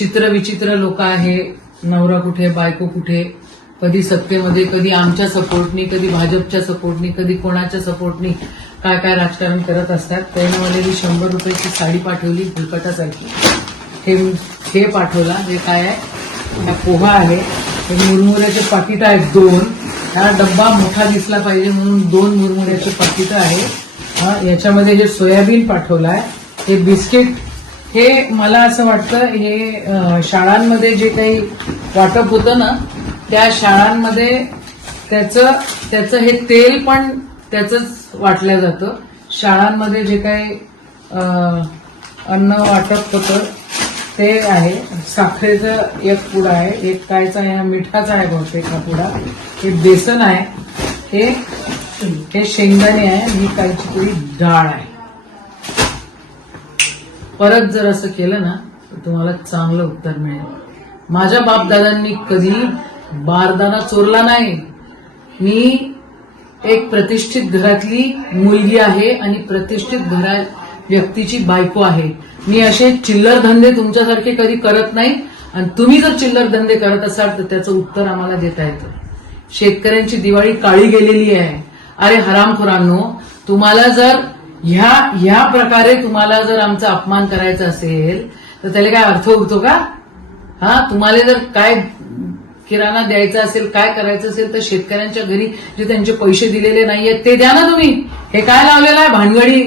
चित्रविचित्र लोक आहे, नवरा कुठे बायको कुठे, कधी सत्तेमध्ये, कधी आमच्या सपोर्टनी, कधी भाजपच्या सपोर्टनी, कधी कोणाच्या सपोर्टनी काय काय राजकारण करत असतात. त्याने मला ही 100 रुपयाची साडी पाठवली फुलकटासारखी. हे पाठवला. हे काय आहे? हा पोहा आहे. हे मुरमुऱ्याचे पाकिट आहेत 2. हा डब्बा मोठा दिसला पाहिजे म्हणून 2 मुरमुऱ्याचे पाकिट आहे. याच्यामध्ये हे सोयाबीन पाठवलाय. हे बिस्किट. हे मला असं वाटतं हे शाळांमध्ये जे काही वाटप होतं ना, त्या शाळांमध्ये त्याचं हे तेल पण त्याचंच वाटलं जातं. शाळांमध्ये जे काही अन्न वाटप होतं ते आहे. साखरेचं एक पुडा आहे. एक कायचा आहे? मिठाचा आहे बहुतेक हा पुडा. हे बेसन आहे. हे शेंगदाणे आहे. ही कायची तरी डाळ आहे. परत जर असं केलं ना तर तुम्हाला चांगलं उत्तर मिळेल. माझ्या बापदादांनी कधी बारदाना चोरला नाही. मी एक प्रतिष्ठित घरातली मुलगी आहे आणि प्रतिष्ठित व्यक्तीची बायको आहे. मी असे चिल्लर धंदे तुमच्यासारखे कधी करत नाही. आणि तुम्ही जर चिल्लर धंदे करत असाल तर त्याचं उत्तर आम्हाला देता येतं. शेतकऱ्यांची दिवाळी काळी गेलेली आहे. अरे हरामखोरांनो, तुम्हाला जर ह्या प्रकारे तुम्हाला जर आमचा अपमान करायचा असेल तर त्याला काय अर्थ उरतो का? तुम्हाला जर काय किराणा द्यायचा असेल, काय करायचं असेल तर शेतकऱ्यांच्या घरी जे त्यांचे पैसे दिलेले नाहीयेत ते द्या ना तुम्ही. हे काय लावलेलं आहे भानगडी?